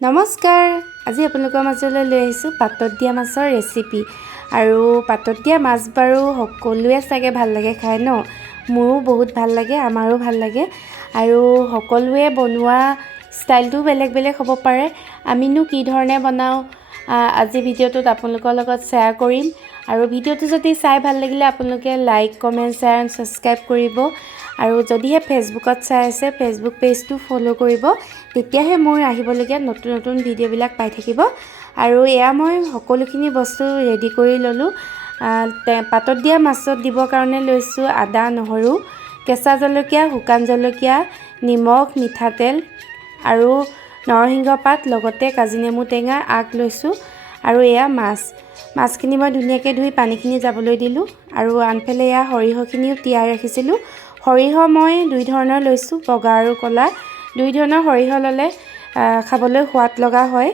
নমস্কাৰ আজি আপোনালোকৰ মাজলৈ লৈ আহিছোঁ পাতত দিয়া মাছৰ ৰেচিপি আৰু পাতত দিয়া মাছ বাৰু সকলোৱে চাগে ভাল লাগে খাই ন মোৰো বহুত ভাল লাগে আমাৰো ভাল লাগে আৰু সকলোৱে বনোৱা ষ্টাইলটো বেলেগ বেলেগ হ'ব পাৰে আমিনো কি ধৰণে বনাওঁ আজি ভিডিঅ'টোত আপোনালোকৰ লগত শ্বেয়াৰ কৰিম আৰু ভিডিঅ'টো যদি চাই ভাল লাগিলে আপোনালোকে like comment share and subscribe কৰিব আৰু যদিহে ফেচবুকত চাই আছে ফেচবুক পেজটো ফ'ল' কৰিব তেতিয়াহে মোৰ আহিবলগীয়া নতুন নতুন ভিডিঅ'বিলাক পাই থাকিব আৰু এয়া মই সকলোখিনি বস্তু ৰেডি কৰি ল'লোঁ পাতত দিয়া মাছত দিবৰ কাৰণে লৈছোঁ আদা নহৰু কেঁচা জলকীয়া শুকান জলকীয়া নিমখ মিঠাতেল আৰু নৰসিংহ পাত লগতে কাজি নেমু টেঙাৰ আগ লৈছোঁ আৰু এয়া মাছখিনি মই ধুনীয়াকৈ ধুই পানীখিনি যাবলৈ দিলোঁ আৰু আনফালে এয়া সৰিয়হখিনিও তিয়াই ৰাখিছিলোঁ সৰিয়হ মই দুই ধৰণৰ লৈছোঁ বগা আৰু ক'লা দুই ধৰণৰ সৰিয়হ ল'লে খাবলৈ সোৱাদ লগা হয়